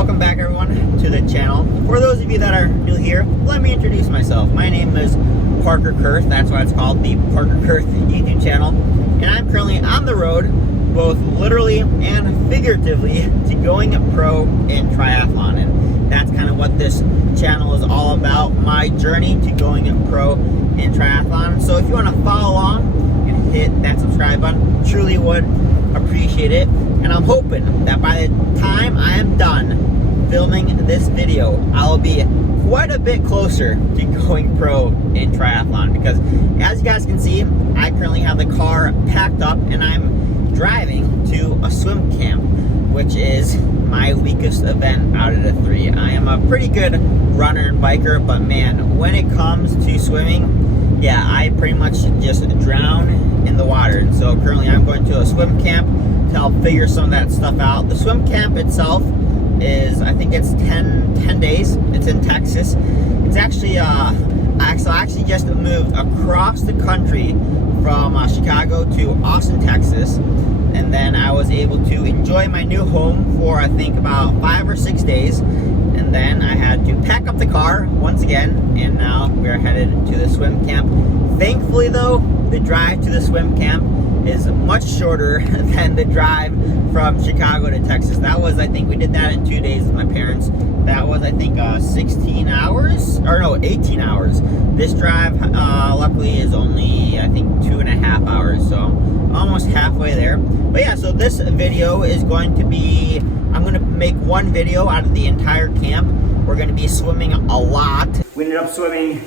welcome back everyone to the channel. For those of you that are new here, let me introduce myself. My name is Parker-kerth, that's why it's called the Parker-kerth YouTube channel. And I'm currently on the road, both literally and figuratively, to going pro in triathlon. And that's kind of what this channel is all about, my journey to going pro in triathlon. So if you want to follow along and hit that subscribe button, truly would appreciate it. And I'm hoping that by the time I am done filming this video, I'll be quite a bit closer to going pro in triathlon, because as you guys can see, I currently have the car packed up and I'm driving to a swim camp, which is my weakest event out of the three. I am a pretty good runner and biker, but man, when it comes to swimming, yeah, I pretty much just drown in the water. And so currently I'm going to a swim camp to help figure some of that stuff out. The swim camp itself is, I think it's 10 days. It's in Texas. It's actually, I actually just moved across the country from Chicago to Austin, Texas. And then I was able to enjoy my new home for, I think, about 5 or 6 days. And then I had to pack up the car once again, and now we're headed to the swim camp. Thankfully though, the drive to the swim camp is much shorter than the drive from Chicago to Texas. That was, I think we did that in 2 days with my parents. That was, I think, 16 hours, or no, 18 hours. This drive, luckily, is only, I think, 2.5 hours, so almost halfway there. But yeah, so this video is going to be, I'm going to make one video out of the entire camp. We're going to be swimming a lot. We ended up swimming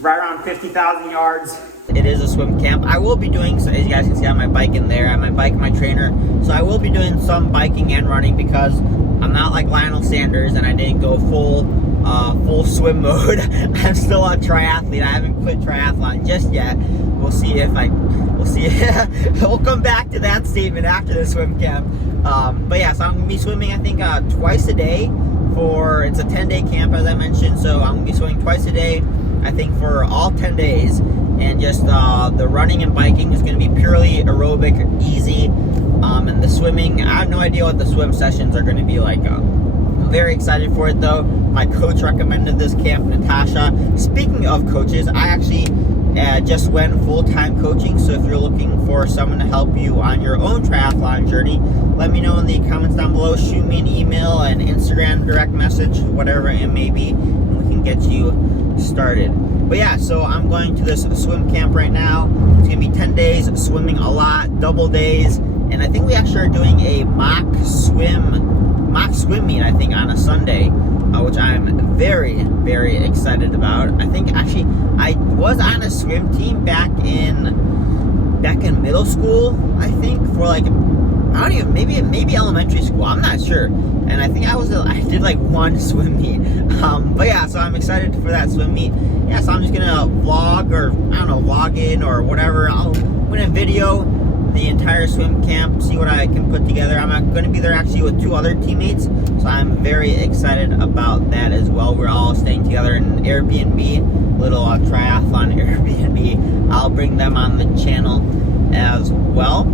right around 50,000 yards. It is a swim camp. I will be doing, so as you guys can see, I have my bike in there. I have my bike, my trainer. So I will be doing some biking and running, because I'm not like Lionel Sanders and I didn't go full swim mode. I'm still a triathlete. I haven't quit triathlon just yet. We'll see if we'll see. We'll come back to that statement after the swim camp. But yeah, so I'm gonna be swimming, I think, twice a day it's a 10-day camp, as I mentioned. So I'm gonna be swimming twice a day, I think, for all 10 days. And just the running and biking is going to be purely aerobic, easy. And the swimming, I have no idea what the swim sessions are going to be like. I'm very excited for it though. My coach recommended this camp, Natasha. Speaking of coaches, I actually just went full-time coaching. So if you're looking for someone to help you on your own triathlon journey, let me know in the comments down below. Shoot me an email, an Instagram direct message, whatever it may be, and we can get you started. But yeah, so I'm going to this swim camp right now. It's gonna be 10 days, swimming a lot, double days, and I think we actually are doing a mock swim meet, I think, on a Sunday, which I'm very, very excited about. I think actually I was on a swim team back in middle school, I think, for like, I don't even, maybe elementary school, I'm not sure. And I think I did like one swim meet. But yeah, so I'm excited for that swim meet. Yeah, so I'm just gonna vlog, or I don't know, log in or whatever. I'm gonna video the entire swim camp, see what I can put together. I'm gonna be there actually with 2 other teammates, so I'm very excited about that as well. We're all staying together in an Airbnb, little triathlon Airbnb. I'll bring them on the channel as well.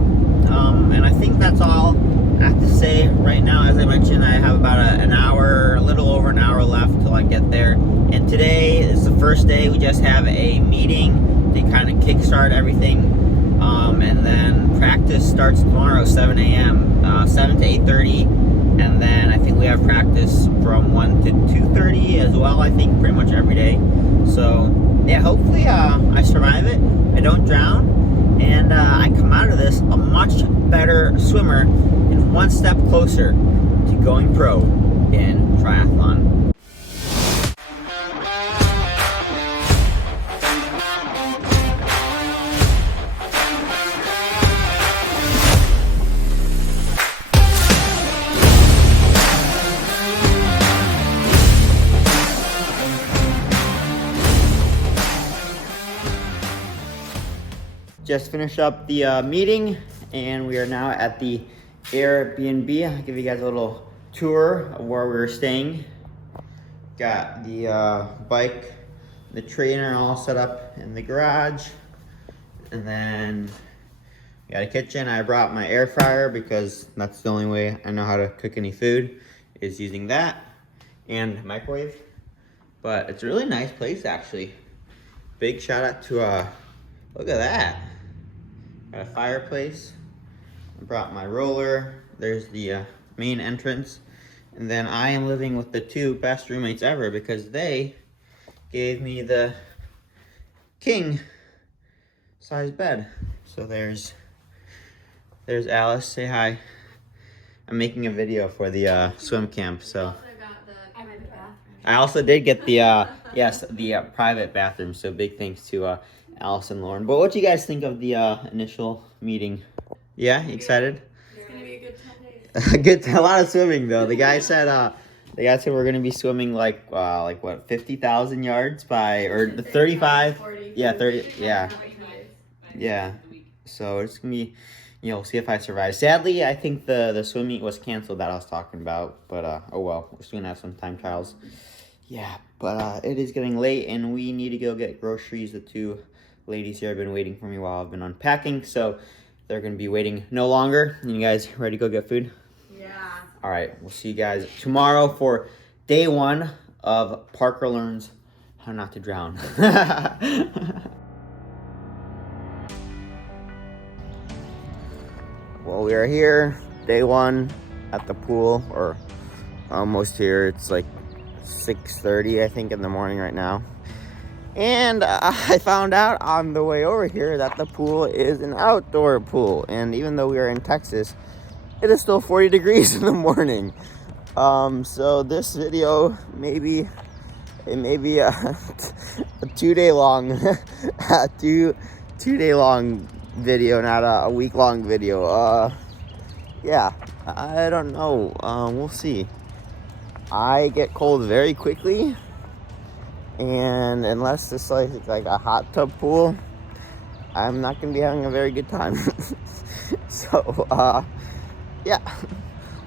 And I think that's all I have to say right now. As I mentioned, I have about an hour, a little over an hour left till I get there. And today is the first day. We just have a meeting to kind of kickstart everything. And then practice starts tomorrow, 7 a.m., 7 to 8:30. And then I think we have practice from 1 to 2:30 as well, I think, pretty much every day. So yeah, hopefully I survive it, I don't drown, and I come out of this a much better swimmer and one step closer to going pro in triathlon. Just finished up the meeting, and we are now at the Airbnb. I'll give you guys a little tour of where we're staying. Got the bike, the trainer all set up in the garage, and then we got a kitchen. I brought my air fryer because that's the only way I know how to cook any food. is using that and microwave. But it's a really nice place actually. Big shout out to look at that. Got a fireplace. I brought my roller. There's the main entrance. And then I am living with the two best roommates ever because they gave me the king size bed. So there's Alice. Say hi. I'm making a video for the swim camp. So I also did get the the private bathroom. So big thanks to Alice and Lauren. But what do you guys think of the initial meeting? Yeah, you excited? It's gonna be a good 10 days. A lot of swimming though. The guy said we're gonna be swimming like what 50,000 yards or 35. 40. Yeah, 30. Yeah, yeah. So it's gonna be, see if I survive. Sadly, I think the swim meet was canceled that I was talking about. But oh well, we're still gonna have some time trials. Yeah, but it is getting late and we need to go get groceries. The two ladies here have been waiting for me while I've been unpacking, so they're gonna be waiting no longer. You guys ready to go get food? Yeah. All right, we'll see you guys tomorrow for day 1 of Parker Learns How Not to Drown. Well, we are here, day 1 at the pool, or almost here. It's like 6:30, I think, in the morning right now. And I found out on the way over here that the pool is an outdoor pool. And even though we are in Texas, it is still 40 degrees in the morning. So this video may be a 2-day long, two-day long video, not a week-long video. Yeah, I don't know. We'll see. I get cold very quickly. And unless it's like a hot tub pool, I'm not gonna be having a very good time. So yeah,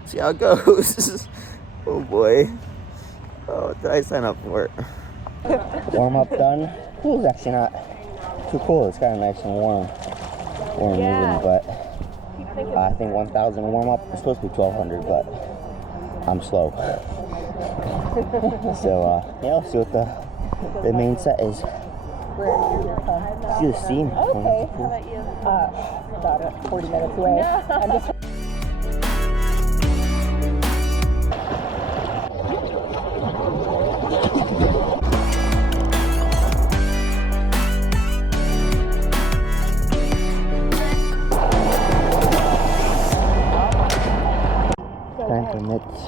see how it goes. Oh boy, what did I sign up for? Warm up done. Pool's actually not too cool. It's kind of nice and warm moving, but I think 1,000 warm up. It's supposed to be 1,200, but I'm slow. So yeah, we'll see what the main set is. See the steam. Okay. How about you? About 40 minutes away. No. I'm just 10 minutes.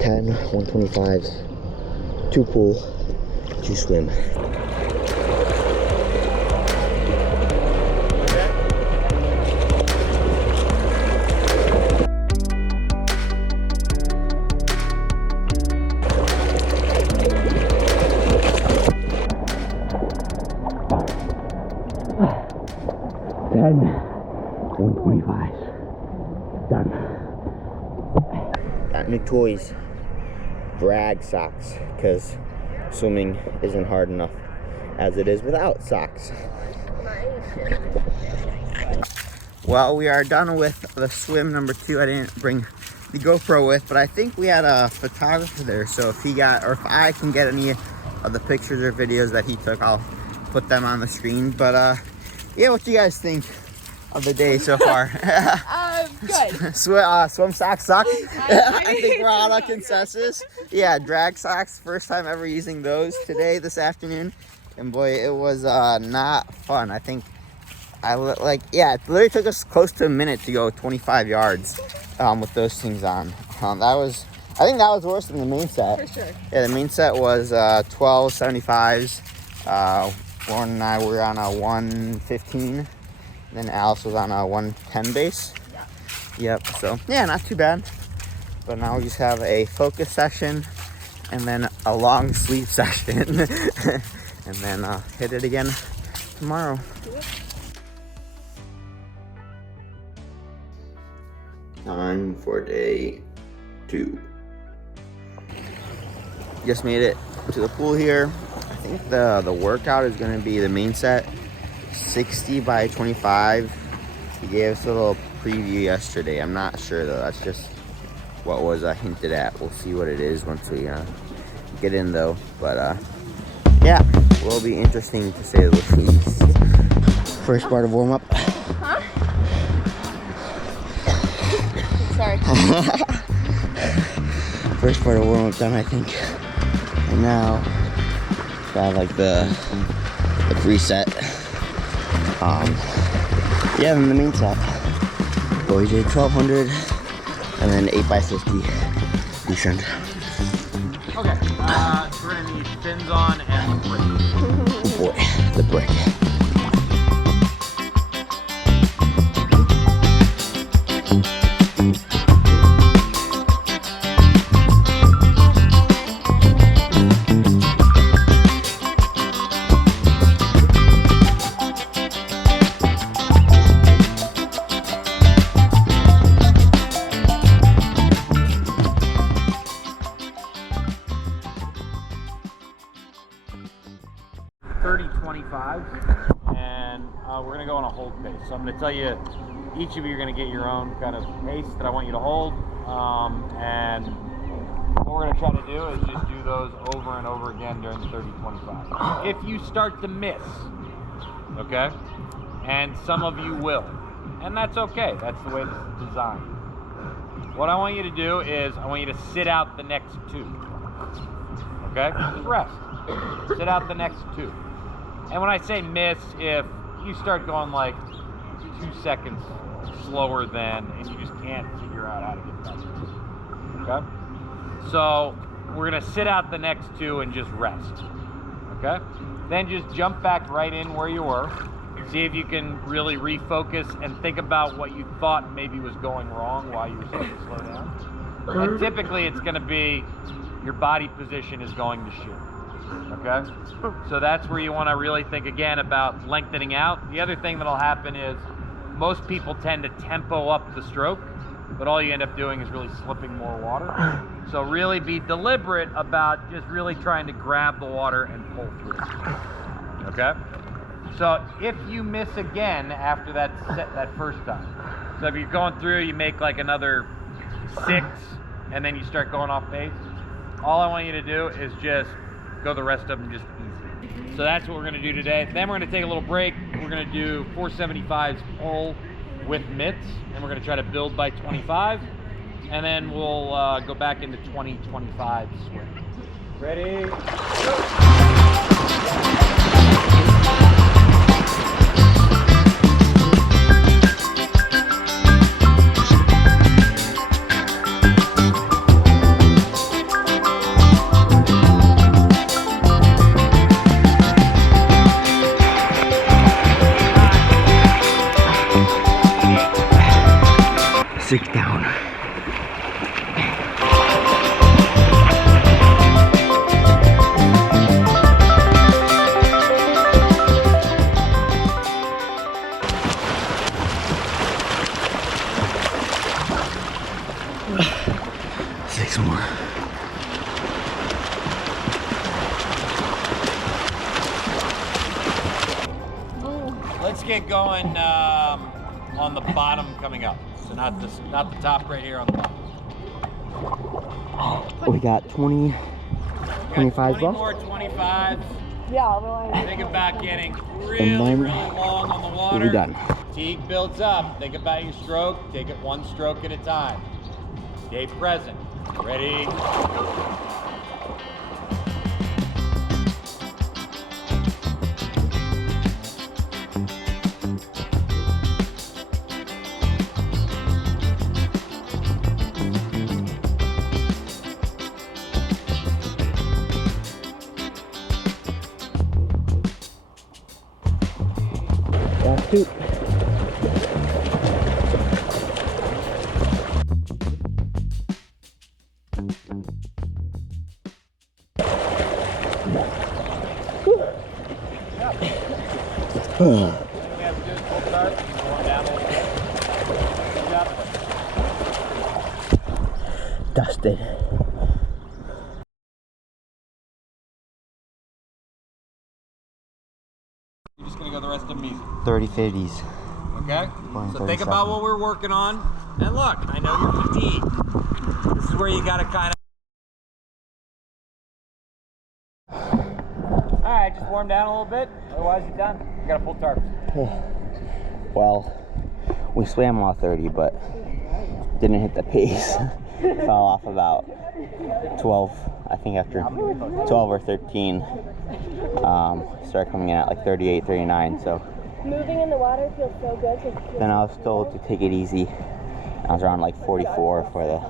10 125s, 2 pool, 2 swim. Done. 125. Done. Got new toys. Drag socks, because swimming isn't hard enough as it is without socks. Well, we are done with the swim number 2. I didn't bring the GoPro with, but I think we had a photographer there, so if I can get any of the pictures or videos that he took, I'll put them on the screen. But yeah, what do you guys think of the day so far? good. Swim socks suck. I think we're on a consensus. Yeah, drag socks. First time ever using those this afternoon. And boy, it was not fun. I think it literally took us close to a minute to go 25 yards with those things on. I think that was worse than the main set. For sure. Yeah, the main set was 1275s. Lauren and I were on a 115. Then Alice was on a 110 base. Yeah. Yep, so yeah, not too bad. But now we just have a focus session and then a long sleep session. And then hit it again tomorrow. Time for day 2. Just made it to the pool here. I think the workout is going to be the main set, 60 by 25 He gave us a little preview yesterday. I'm not sure though. That's just what was hinted at. We'll see what it is once we get in though. But yeah, will be interesting to say the least. First part of warm up. Huh? Sorry. First part of warm up done, I think. And now got like the preset. Yeah, then the main set. But we did 1200 and then 8x50 descent. Okay, so we're gonna need fins on and the brick. Oh boy, the brick. And we're going to go on a hold pace. So I'm going to tell you, each of you are going to get your own kind of pace that I want you to hold. And what we're going to try to do is just do those over and over again during the 30-25. If you start to miss, okay, and some of you will, and that's okay. That's the way it's designed. What I want you to do is I want you to sit out the next two. Okay? Just rest. Sit out the next two. And when I say miss, if you start going like 2 seconds slower than, and you just can't figure out how to get back. Okay? So we're gonna sit out the next two and just rest. Okay? Then just jump back right in where you were. See if you can really refocus and think about what you thought maybe was going wrong while you were starting to slow down. And typically it's gonna be your body position is going to shift. Okay, so that's where you want to really think again about lengthening out. The other thing that'll happen is most people tend to tempo up the stroke, but all you end up doing is really slipping more water. So really be deliberate about just really trying to grab the water and pull through. Okay, so if you miss again after that first time, so if you're going through, you make like another 6 and then you start going off pace, all I want you to do is just go the rest of them just easy. So that's what we're gonna do today. Then we're gonna take a little break. We're gonna do 475s pull with mitts, and we're gonna try to build by 25. And then we'll go back into 20-25 swim. Ready? Go. Sit down. Six more. Let's get going on the bottom coming up. So not the top right here on the bottom. We got 20, 25 20 left. more 25s. Yeah, we're like, Think about getting really, And then really long on the water. we'll be done. Fatigue builds up. Think about your stroke. Take it one stroke at a time. Stay present. Ready? Go. Last two. Dusted. You're just gonna go the rest of them easy. 30 50s. okay? Going So think 37. about what we're working on. And look, I know you're fatigued. This is where you gotta kind of... All right, just warm down a little bit. Otherwise, you're done. You gotta pull tarps. Well, we swam all 30, but didn't hit the pace. Fell off about 12, I think after 12 or 13. Started coming in at like 38, 39, so. Moving in the water feels so good. Then I was told to take it easy. I was around like 44 for the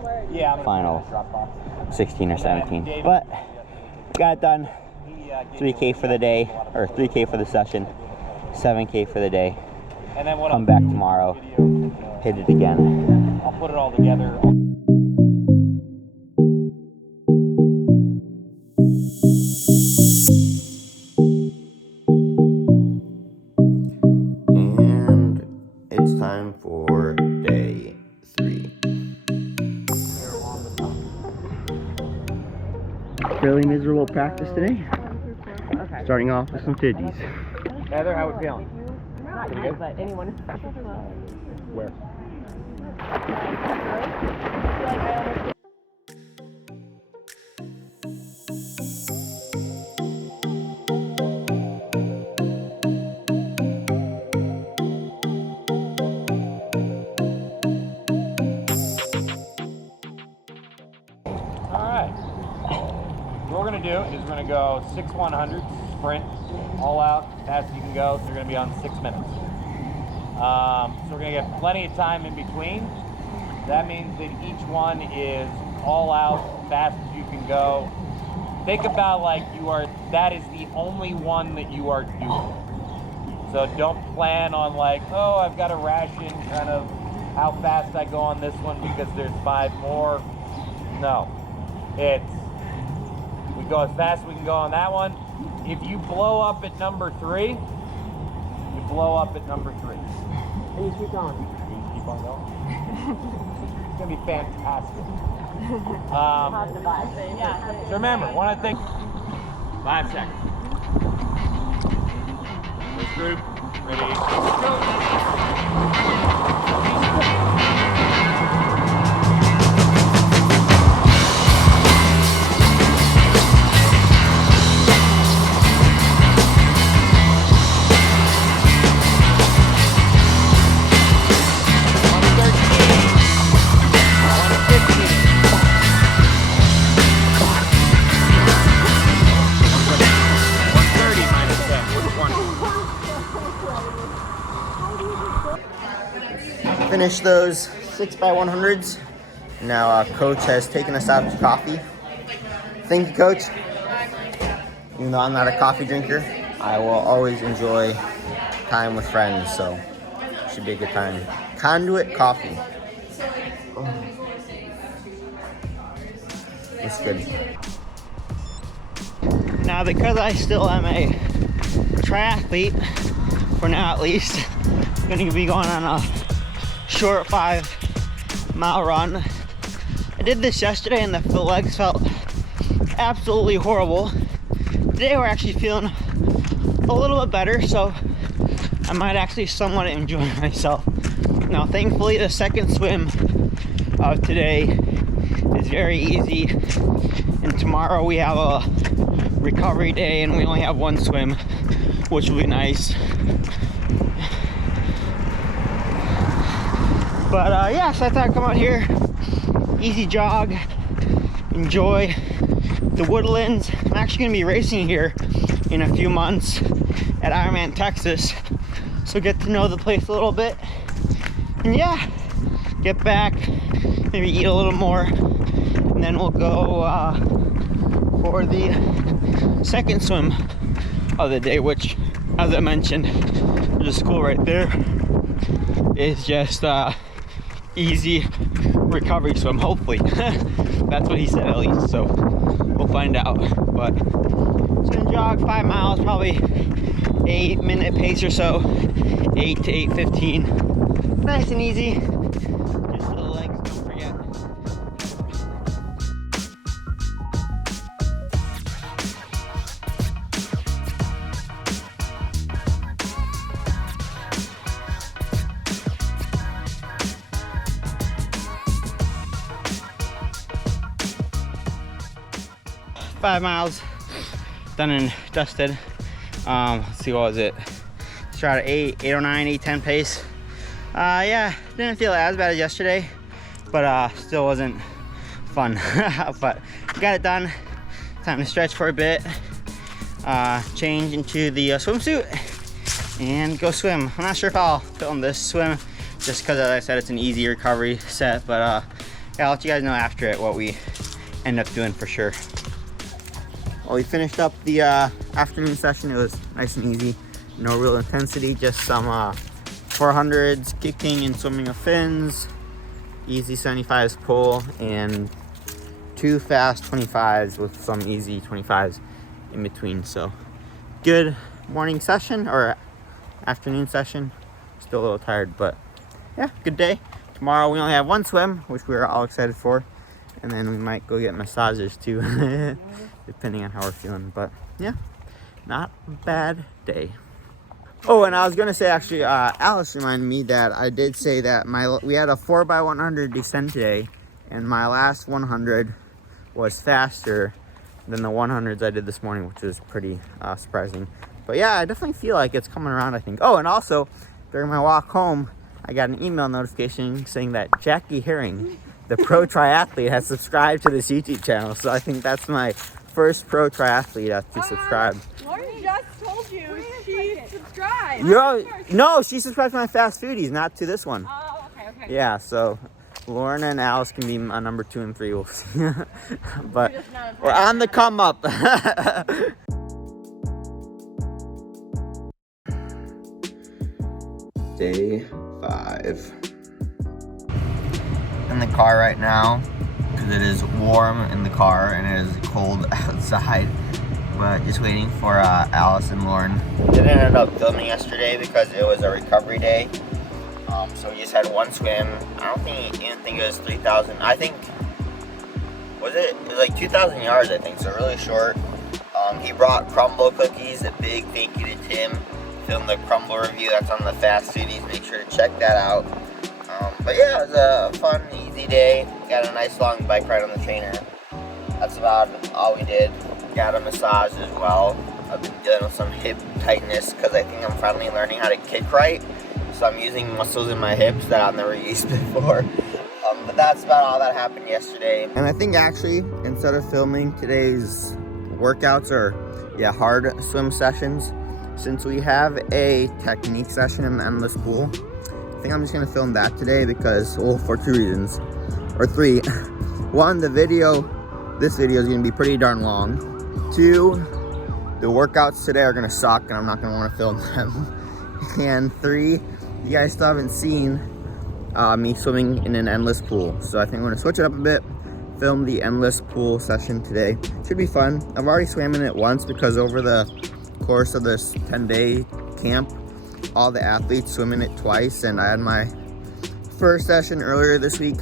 final 16 or 17. But got it done. 3K for the day, or 3K for the session, 7K for the day. And then what? Come back tomorrow, hit it again. I'll put it all together. And it's time for day 3. Fairly miserable practice today. Okay. Starting off with some Foodies. Heather, how we feeling? Not you, but anyone. Where? Alright. What we're going to do is we're going to go 6 100s, sprint, all out, fast as you can go. So you're going to be on 6 minutes. So we're going to get plenty of time in between. That means that each one is all out, fast as you can go. Think about like that is the only one that you are doing. So don't plan on like, oh, I've got to ration kind of how fast I go on this one because there's 5 more. No, we go as fast as we can go on that one. If you blow up at number 3, you blow up at number 3. And you keep going. You keep on going. It's gonna be fantastic. Positive vibes. Yeah. So remember, one of the things. 5 seconds. This group, ready, go. Finished those 6x100s. Now Coach has taken us out to coffee. Thank you, Coach. Even though I'm not a coffee drinker, I will always enjoy time with friends, so it should be a good time. Conduit coffee. Oh. It's good. Now, because I still am a triathlete, for now at least, I'm gonna be going on a short 5-mile run. I did this yesterday and the legs felt absolutely horrible. Today we're actually feeling a little bit better, so I might actually somewhat enjoy myself. Now thankfully the second swim of today is very easy, and tomorrow we have a recovery day and we only have 1 swim, which will be nice. But yeah, so I thought I'd come out here, easy jog, enjoy the woodlands. I'm actually gonna be racing here in a few months at Ironman, Texas. So get to know the place a little bit. And yeah, get back, maybe eat a little more, and then we'll go for the second swim of the day, which, as I mentioned, the school right there is just easy recovery swim, hopefully. That's what he said at least, so we'll find out. But it's gonna jog 5 miles, probably 8-minute pace or so, 8 to 8:15. Nice and easy. Just for the legs, don't forget. 5 miles done and dusted. Let's see, what was it? Started at 8:09, 8:10 pace. Yeah, didn't feel as bad as yesterday, but still wasn't fun. But got it done. Time to stretch for a bit, change into the swimsuit, and go swim. I'm not sure if I'll film this swim, just because, as I said, it's an easy recovery set. But yeah, I'll let you guys know after it what we end up doing for sure. Well, we finished up the afternoon session. It was nice and easy, no real intensity, just some 400s, kicking and swimming of fins, easy 75s pull, and 2 fast 25s with some easy 25s in between. So good morning session, or afternoon session. Still a little tired, but yeah, good day. Tomorrow we only have 1 swim, which we're all excited for, and then we might go get massages too, depending on how we're feeling. But yeah, not a bad day. Oh, and I was gonna say, actually, Alice reminded me that I did say that we had a 4x100 descent today, and my last 100 was faster than the 100s I did this morning, which was pretty surprising. But yeah, I definitely feel like it's coming around, I think. Oh, and also during my walk home, I got an email notification saying that Jackie Herring, the pro triathlete, has subscribed to this YouTube channel. So I think that's my first pro triathlete to subscribe. Lauren just told you she subscribed. No, she subscribed to my Fast Foodies, not to this one. Oh, okay. Yeah, so Lauren and Alice can be number 2 and 3. We'll see. But we're on the come up. Day 5. In the car right now because it is warm in the car and it is cold outside. But just waiting for Alice and Lauren. Didn't end up filming yesterday because it was a recovery day. So we just had 1 swim. I didn't think it was 3,000. I think, it was like 2,000 yards, I think, so really short. He brought crumble cookies, a big thank you to Tim. Filmed the crumble review, that's on the Fast Foodies, make sure to check that out. But yeah, it was a fun, easy day. Got a nice long bike ride on the trainer. That's about all we did. Got a massage as well. I've been dealing with some hip tightness because I think I'm finally learning how to kick right. So I'm using muscles in my hips that I've never used before. But that's about all that happened yesterday. And I think actually, instead of filming today's workouts or hard swim sessions, since we have a technique session in the endless pool, I think I'm just gonna film that today because, well, for 2 reasons, or 3. 1, this video is gonna be pretty darn long. 2, the workouts today are gonna suck and I'm not gonna wanna film them. And 3, you guys still haven't seen me swimming in an endless pool. So I think I'm gonna switch it up a bit, film the endless pool session today. Should be fun. I've already swam in it once because over the course of this 10-day camp, all the athletes swim in it twice, and I had my first session earlier this week,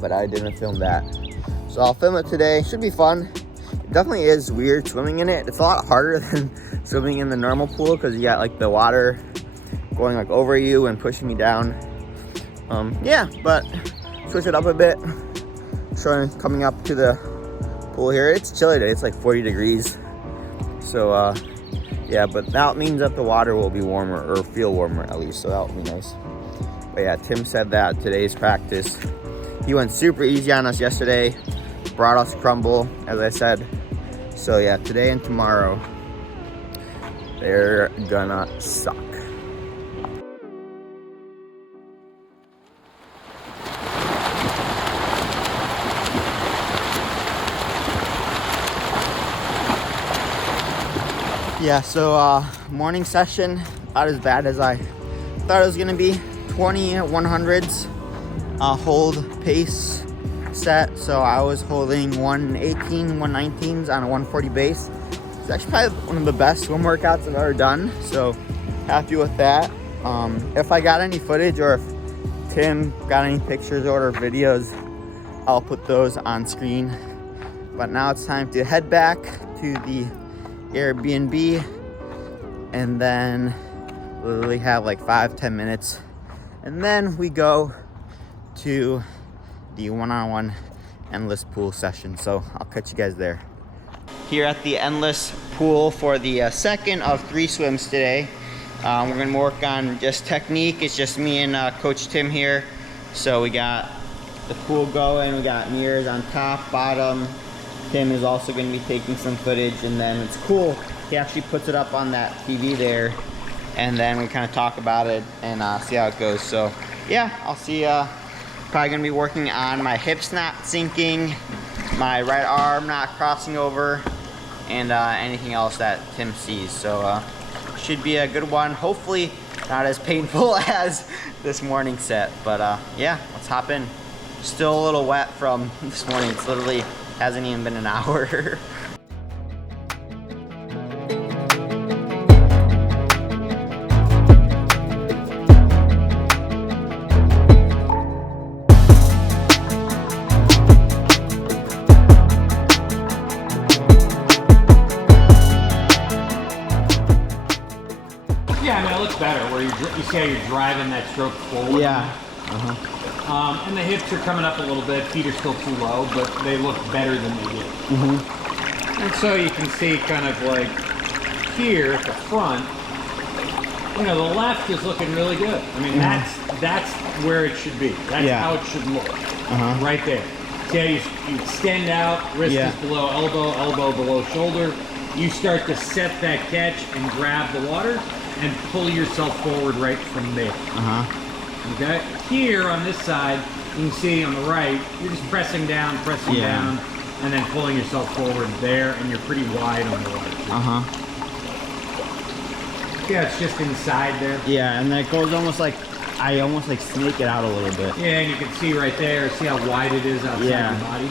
but I didn't film that. So I'll film it today. Should be fun. It definitely is weird swimming in it. It's a lot harder than swimming in the normal pool because you got like the water going like over you and pushing me down. Yeah, but switch it up a bit. Coming up to the pool here. It's chilly today. It's like 40 degrees. So yeah, but that means that the water will be warmer, or feel warmer at least, so that will be nice. But yeah, Tim said that today's practice, he went super easy on us yesterday, brought us crumble, as I said. So yeah, today and tomorrow, they're gonna suck. Yeah, so morning session, not as bad as I thought it was gonna be. 20 100s, hold pace set. So I was holding 118, 119s on a 140 base. It's actually probably one of the best swim workouts I've ever done. So happy with that. If I got any footage or if Tim got any pictures or videos, I'll put those on screen. But now it's time to head back to the Airbnb and then literally have like 5-10 minutes, and then we go to the one-on-one endless pool session. So I'll catch you guys there. here at the Endless Pool for the second of 3 swims today. We're gonna work on just technique. It's just me and Coach Tim here. So we got the pool going, we got mirrors on top, bottom. Tim is also gonna be taking some footage, and then it's cool. He actually puts it up on that TV there, and then we kind of talk about it and see how it goes. So yeah, I'll see. Probably gonna be working on my hips not sinking, my right arm not crossing over, and anything else that Tim sees. So should be a good one. Hopefully not as painful as this morning set, but yeah, let's hop in. Still a little wet from this morning. It's literally hasn't even been an hour. Yeah, I mean, it looks better where you see how you're driving that stroke forward. Yeah. And the hips are coming up a little bit. Feet are still too low, but they look better than they did. And so you can see kind of like here at the front, you know, the left is looking really good. I mean, that's where it should be. That's how it should look. Right there. See how you extend out, wrist is below elbow, elbow below shoulder. You start to set that catch and grab the water and pull yourself forward right from there. Okay? Here on this side, you can see on the right, you're just pressing down, and then pulling yourself forward there, and you're pretty wide on the water. Yeah, it's just inside there. Yeah, and then it goes almost like, I almost like snake it out a little bit. Yeah, and you can see right there, see how wide it is outside your body?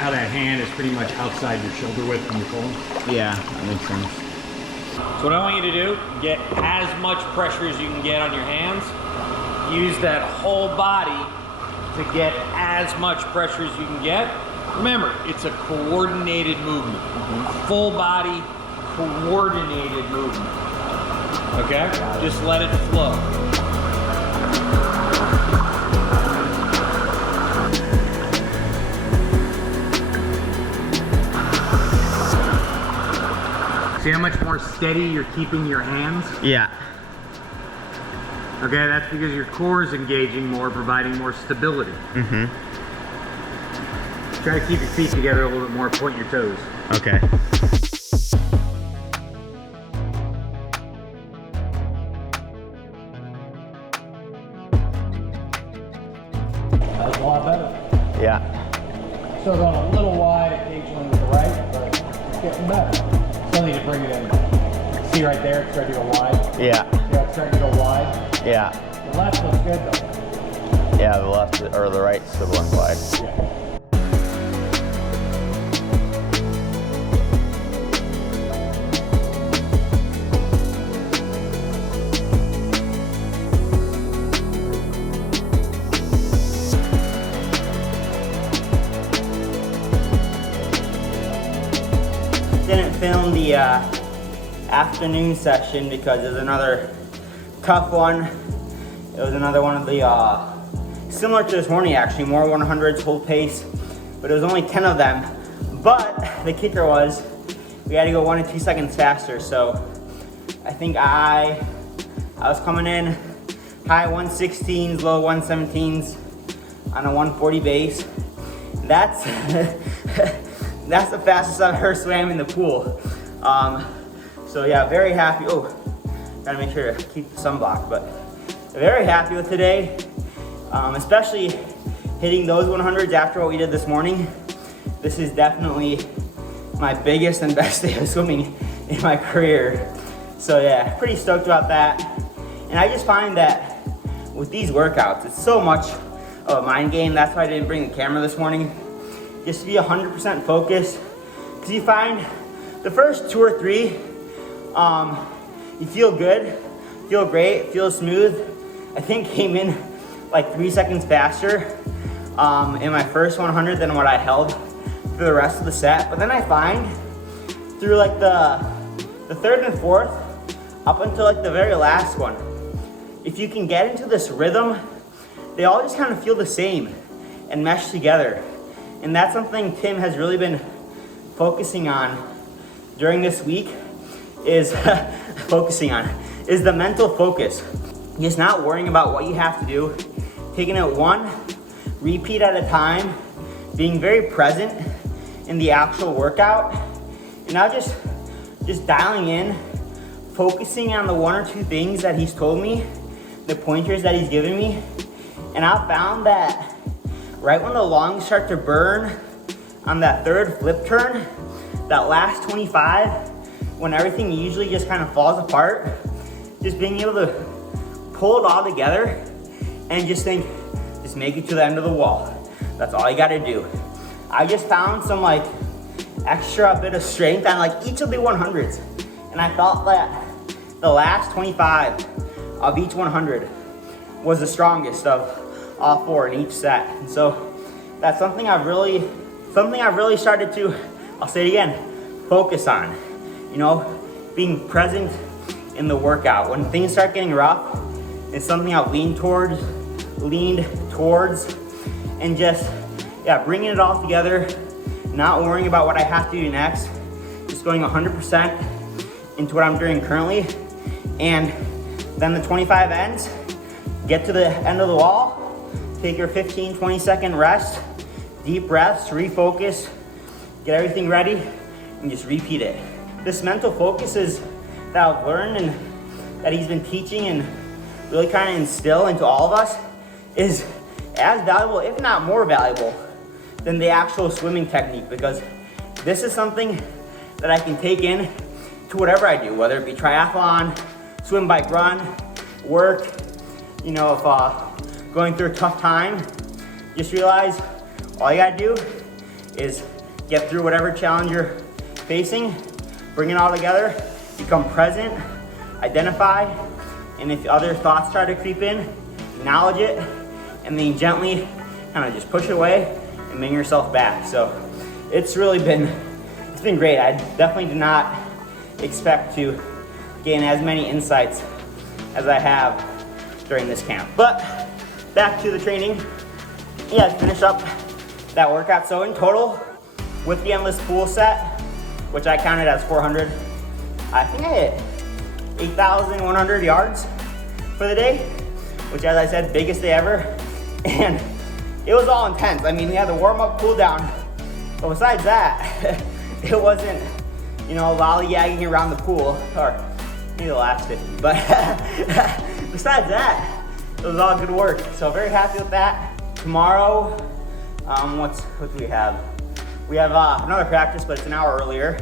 How that hand is pretty much outside your shoulder width when you're pulling. Yeah, that makes sense. So what I want you to do, get as much pressure as you can get on your hands. Use that whole body to get as much pressure as you can get. Remember, it's a coordinated movement. Full body, coordinated movement. Okay? Just let it flow. See how much more steady you're keeping your hands? Yeah. Okay, that's because your core is engaging more, providing more stability. Try to keep your feet together a little bit more, point your toes. Okay. That's a lot better. Yeah. Still going a little wide occasionally with the right, but it's getting better. Still need to bring it in. See right there, it's starting to go wide? Yeah. Yeah, it's starting to go wide. Yeah. The left looks good though. Yeah, the left or the right still going wide. Yeah. Didn't film the afternoon session because there's another tough one. It was another one of the similar to this morning actually, more 100s full pace, but it was only 10 of them. But the kicker was we had to go 1 and 2 seconds faster. So I think I was coming in high 116s, low 117s on a 140 base. That's that's the fastest I've ever swam in the pool. So yeah, very happy. Oh, gotta make sure to keep the sunblock, but very happy with today. Especially hitting those 100s after what we did this morning. This is definitely my biggest and best day of swimming in my career. So yeah, pretty stoked about that. And I just find that with these workouts, it's so much of a mind game. That's why I didn't bring the camera this morning. Just to be 100% focused. Because you find the first 2 or 3, you feel good, feel great, feel smooth. I think came in like 3 seconds faster in my first 100 than what I held for the rest of the set. But then I find through like the third and fourth, up until like the very last one, if you can get into this rhythm, they all just kind of feel the same and mesh together. And that's something Tim has really been focusing on during this week is is the mental focus. Just not worrying about what you have to do, taking it one repeat at a time, being very present in the actual workout, and now just dialing in, focusing on the one or two things that he's told me, the pointers that he's given me. And I've found that right when the lungs start to burn on that third flip turn, that last 25, when everything usually just kind of falls apart, just being able to pull it all together and just think, just make it to the end of the wall. That's all you gotta do. I just found some like extra bit of strength on like each of the 100s. And I felt that the last 25 of each 100 was the strongest of all four in each set. And so that's something I've really started to, I'll say it again, focus on. You know, being present in the workout. When things start getting rough, it's something I've leaned towards, and just, yeah, bringing it all together, not worrying about what I have to do next, just going 100% into what I'm doing currently. And then the 25 ends, get to the end of the wall, take your 15, 20 second rest, deep breaths, refocus, get everything ready, and just repeat it. This mental focus is that I've learned and that he's been teaching and really kind of instill into all of us is as valuable, if not more valuable, than the actual swimming technique, because this is something that I can take in to whatever I do, whether it be triathlon, swim, bike, run, work, you know, if going through a tough time, just realize all you gotta do is get through whatever challenge you're facing, bring it all together, become present, identify, and if other thoughts try to creep in, acknowledge it, and then gently kind of just push it away and bring yourself back. So it's been great. I definitely did not expect to gain as many insights as I have during this camp. But back to the training. Yeah, finish up that workout. So in total, with the endless pool set, which I counted as 400, I think I hit 8,100 yards for the day, which, as I said, biggest day ever. And it was all intense. I mean, we had the warm-up, cool down, but besides that, it wasn't, you know, lollygagging around the pool, or maybe the last 50, but besides that, it was all good work. So very happy with that. Tomorrow, what do we have? We have another practice, but it's an hour earlier,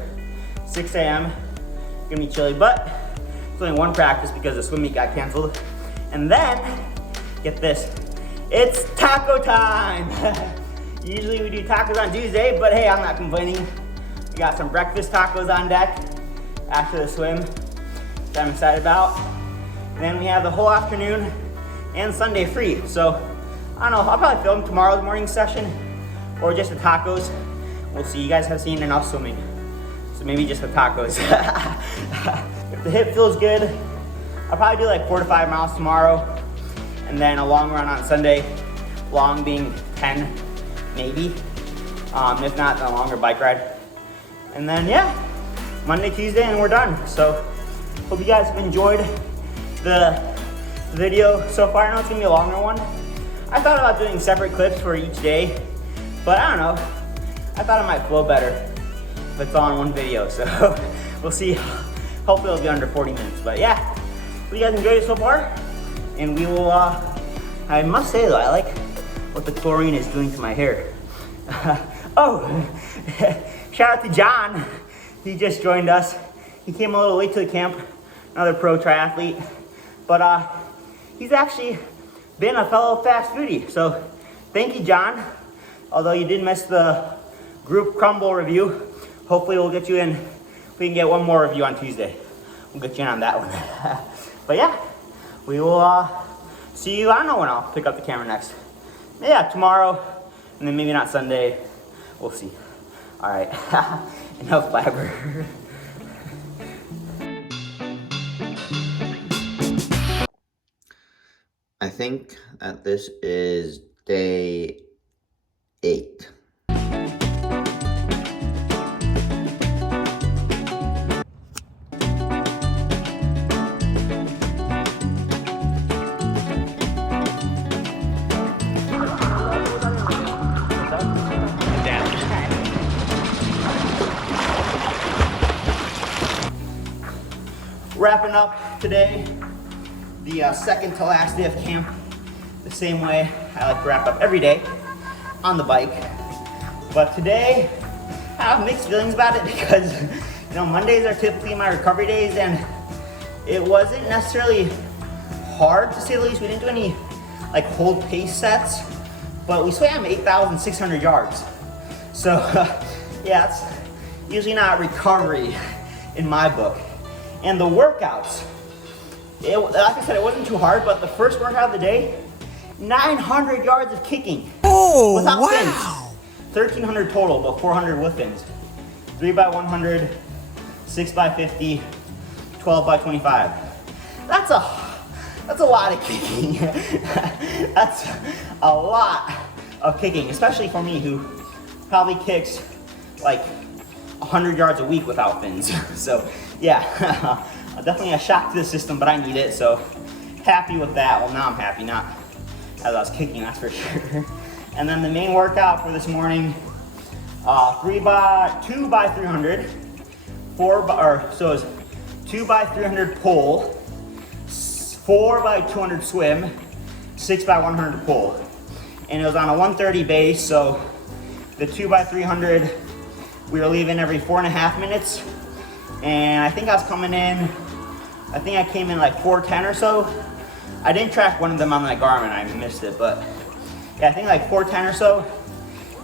6 a.m. Gonna be chilly, but it's only one practice because the swim meet got canceled. And then, get this, it's taco time. Usually we do tacos on Tuesday, but hey, I'm not complaining. We got some breakfast tacos on deck after the swim that I'm excited about. And then we have the whole afternoon and Sunday free. So, I don't know, I'll probably film tomorrow's morning session or just the tacos. We'll see. You guys have seen enough swimming, so maybe just the tacos. If the hip feels good, I'll probably do like 4 to 5 miles tomorrow, and then a long run on Sunday. Long being 10, maybe. If not, then a longer bike ride. And then yeah, Monday, Tuesday, and we're done. So hope you guys have enjoyed the video so far. I know it's gonna be a longer one. I thought about doing separate clips for each day, but I don't know. I thought it might flow better if it's all in one video, so we'll see. Hopefully it'll be under 40 minutes, but yeah. Hope you guys enjoyed it so far, and we will, I must say though, I like what the chlorine is doing to my hair. Oh, shout out to John. He just joined us. He came a little late to the camp, another pro triathlete, but he's actually been a fellow fast foodie, so thank you, John. Although you did miss the group crumble review, hopefully we'll get you in. We can get one more review on Tuesday. We'll get you in on that one. But yeah, we will see you. I don't know when I'll pick up the camera next. Yeah, tomorrow, and then maybe not Sunday. We'll see. All right, enough blabber. I think that this is day 8. wrapping up today, the second to last day of camp, the same way I like to wrap up every day on the bike. But today, I have mixed feelings about it because, you know, Mondays are typically my recovery days, and it wasn't necessarily hard to say the least. We didn't do any like hold pace sets, but we swam 8,600 yards. So yeah, it's usually not recovery in my book. And the workouts, like I said, it wasn't too hard, but the first workout of the day, 900 yards of kicking. Oh, without fins. 1,300 total, but 400 with fins. 3x100, 6x50, 12x25. That's a lot of kicking. That's a lot of kicking, especially for me who probably kicks like 100 yards a week without fins. So yeah, definitely a shock to the system, but I need it, so happy with that. Well, now I'm happy, not as I was kicking, that's for sure. And then the main workout for this morning, 2x300, so it's 2x300 pull, 4x200 swim, 6x100 pull. And it was on a 130 base, so the 2x300, we were leaving every 4.5 minutes. And I think I was coming in, I think I came in like 4:10 or so. I didn't track one of them on my Garmin, I missed it, but yeah, I think like 4:10 or so.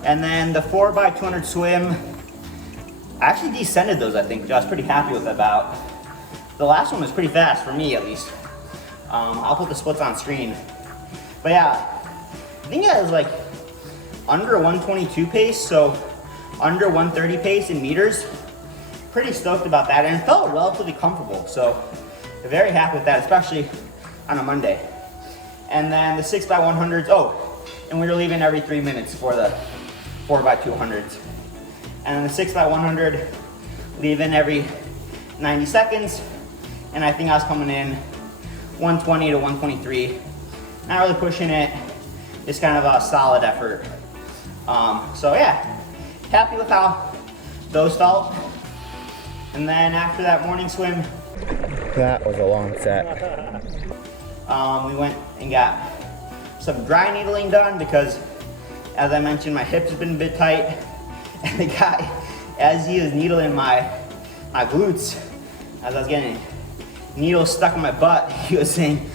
And then the 4x200 swim, I actually descended those, I think, which I was pretty happy with about. The last one was pretty fast, for me at least. I'll put the splits on screen. But yeah, I think it was like under 122 pace, so under 130 pace in meters. Pretty stoked about that, and it felt relatively comfortable, so very happy with that, especially on a Monday. And then the 6x100s, and we were leaving every 3 minutes for the 4x200s. And then the 6x100, leaving every 90 seconds, and I think I was coming in 120 to 123. Not really pushing it, just kind of a solid effort. So yeah, happy with how those felt. And then after that morning swim, that was a long set. We went and got some dry needling done because, as I mentioned, my hips have been a bit tight. And the guy, as he was needling my glutes, as I was getting needles stuck in my butt, he was saying,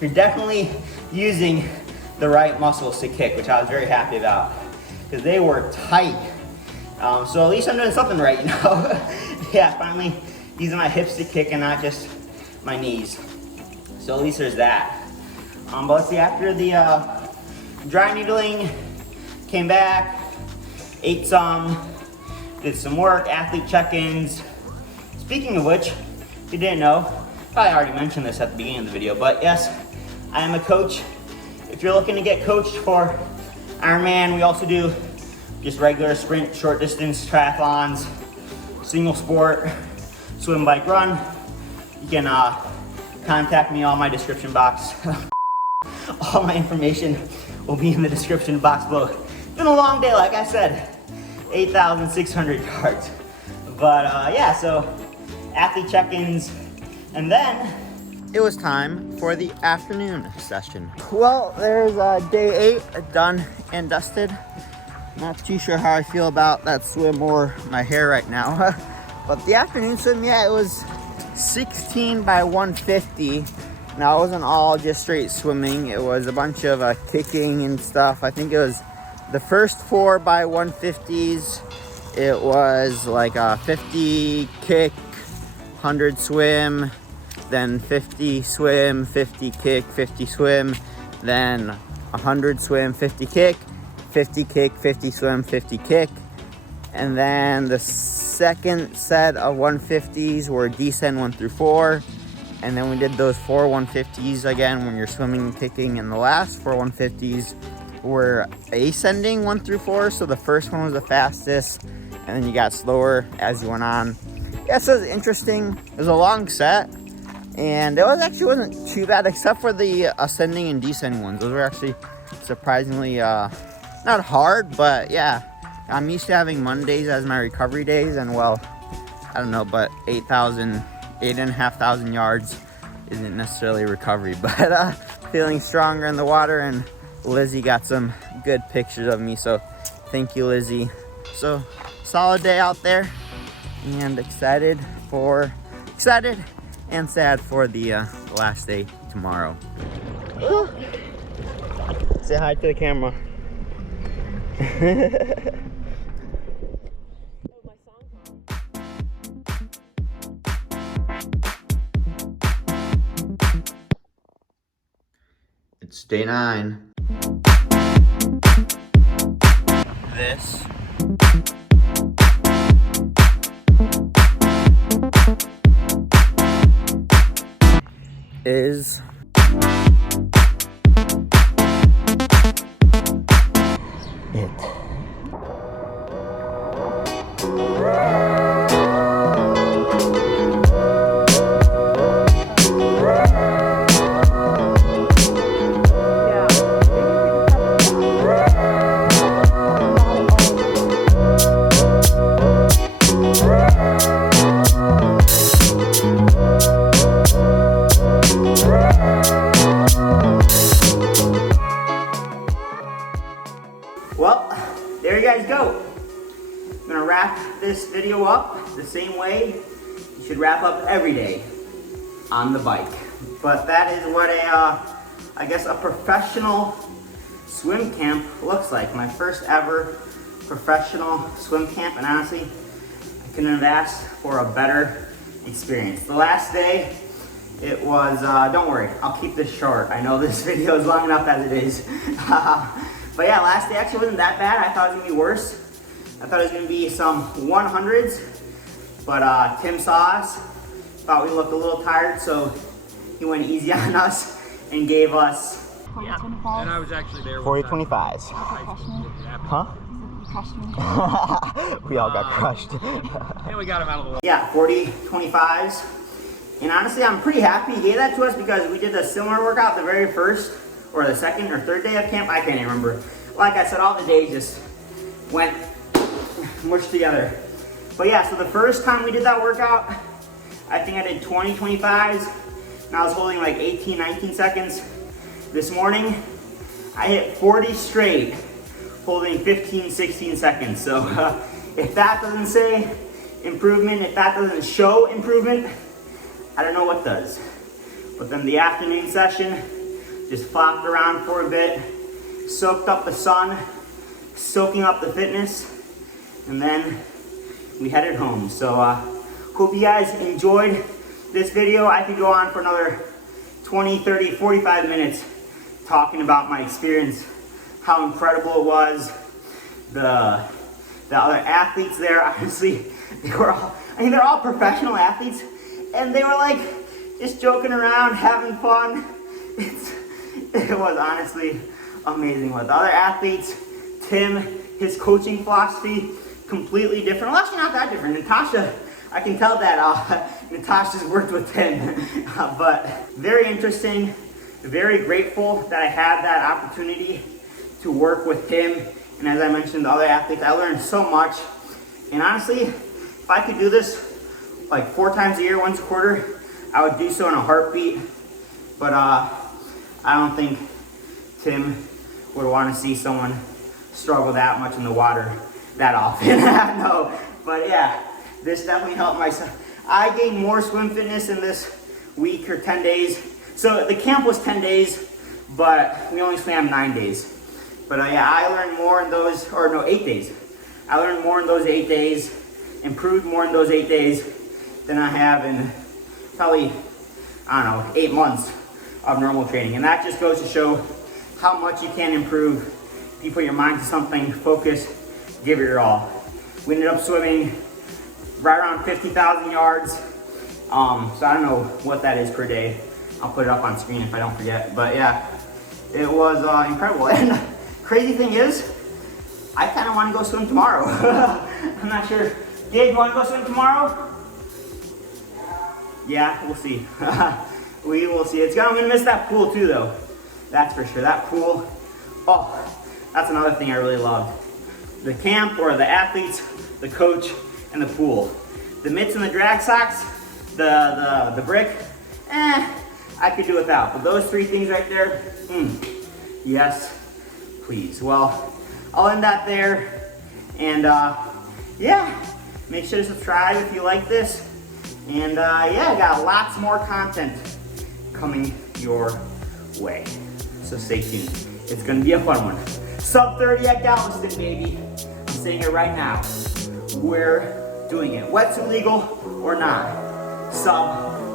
you're definitely using the right muscles to kick, which I was very happy about because they were tight. So at least I'm doing something right, you know? Yeah, finally using my hips to kick and not just my knees. So at least there's that. But let's see, after the dry needling, came back, ate some, did some work, athlete check-ins. Speaking of which, if you didn't know, probably already mentioned this at the beginning of the video, but yes, I am a coach. If you're looking to get coached for Ironman, we also do just regular sprint, short distance triathlons, single sport, swim, bike, run. You can contact me on my description box. All my information will be in the description box below. It's been a long day, like I said, 8,600 yards. But yeah, so athlete check-ins, and then it was time for the afternoon session. Well, there's day 8 done and dusted. Not too sure how I feel about that swim or my hair right now. But the afternoon swim, yeah, it was 16 by 150. Now it wasn't all just straight swimming. It was a bunch of kicking and stuff. I think it was the first 4 by 150s. It was like a 50 kick, 100 swim, then 50 swim, 50 kick, 50 swim, then 100 swim, 50 kick, 50 kick, 50 swim, 50 kick. And then the second set of 150s were descend 1 through 4. And then we did those 4 150s again when you're swimming and kicking. And the last 4 150s were ascending 1 through 4. So the first one was the fastest, and then you got slower as you went on. Yeah, so it was interesting. It was a long set, and it wasn't too bad except for the ascending and descending ones. Those were actually surprisingly not hard, but yeah, I'm used to having Mondays as my recovery days, and well, I don't know, but 8,500 yards isn't necessarily recovery, but feeling stronger in the water, and Lizzie got some good pictures of me, so thank you, Lizzie. So solid day out there, and excited and sad for the last day tomorrow. Say hi to the camera. It's day 9. This is it. Well, there you guys go. I'm gonna wrap this video up the same way you should wrap up every day, on the bike. But that is what I guess a professional swim camp looks like. My first ever professional swim camp, and honestly, I couldn't have asked for a better experience. The last day, it was, don't worry, I'll keep this short. I know this video is long enough as it is. But yeah, last day actually wasn't that bad. I thought it was gonna be worse. I thought it was gonna be some 100s, but Tim saw us, thought we looked a little tired, so he went easy on us and gave us 40-25. And I was actually there. 40-25s. Huh? We all got crushed. And we got him out of the water. Yeah, 40-25s. And honestly, I'm pretty happy he gave that to us because we did a similar workout the very first, or the second or third day of camp. I can't even remember. Like I said, all the days just went mushed together. But yeah, so the first time we did that workout, I think I did 20-25s, and I was holding like 18-19 seconds. This morning, I hit 40 straight, holding 15-16 seconds. So if that doesn't say improvement, if that doesn't show improvement, I don't know what does. But then the afternoon session, just flopped around for a bit, soaked up the sun, soaking up the fitness, and then we headed home. So hope you guys enjoyed this video. I could go on for another 20, 30, 45 minutes talking about my experience, how incredible it was. The other athletes there, obviously, they're all professional athletes, and they were like just joking around, having fun. It was honestly amazing. With the other athletes, Tim, his coaching philosophy, completely different. Well, actually not that different. Natasha, I can tell that Natasha's worked with Tim. But very interesting, very grateful that I had that opportunity to work with Tim. And as I mentioned, the other athletes, I learned so much. And honestly, if I could do this like 4 times a year, once a quarter, I would do so in a heartbeat. But I don't think Tim would want to see someone struggle that much in the water that often. No, but yeah, this definitely helped myself. I gained more swim fitness in this week or 10 days. So the camp was 10 days, but we only swam 9 days. But yeah, I learned more in those, 8 days. I learned more in those 8 days, improved more in those 8 days than I have in probably, 8 months of normal training. And that just goes to show how much you can improve if you put your mind to something, focus, give it your all. We ended up swimming right around 50,000 yards. So I don't know what that is per day. I'll put it up on screen if I don't forget. But yeah, it was incredible. And crazy thing is, I kind of want to go swim tomorrow. I'm not sure. Gabe, you want to go swim tomorrow? Yeah, we'll see. We will see. I'm going to miss that pool too, though. That's for sure. That pool. Oh, that's another thing I really loved. The camp, or the athletes, the coach, and the pool. The mitts and the drag socks, the brick, I could do without. But those 3 things right there, yes, please. Well, I'll end that there. And yeah, make sure to subscribe if you like this. And yeah, I got lots more content coming your way. So stay tuned. It's gonna be a fun one. Sub 30 at Galveston, baby. I'm saying it right now. We're doing it. Wetsuit legal or not. Sub